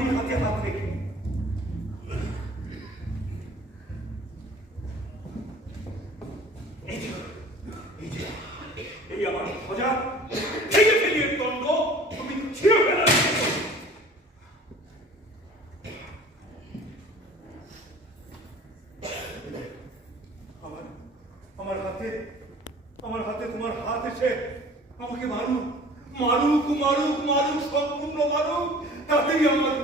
তোমারই হাতে হাত রেখে। এই আমার খোঁজা ভেঙে ফেলিয়ে দণ্ড তুমি ছিঁড়ে ফেলা। আমার হাতে তোমার হাত এসে আমাকে মারুক, মারুক, মারুক, মারুক, সম্পূর্ণ মারুক, তাতেই আমার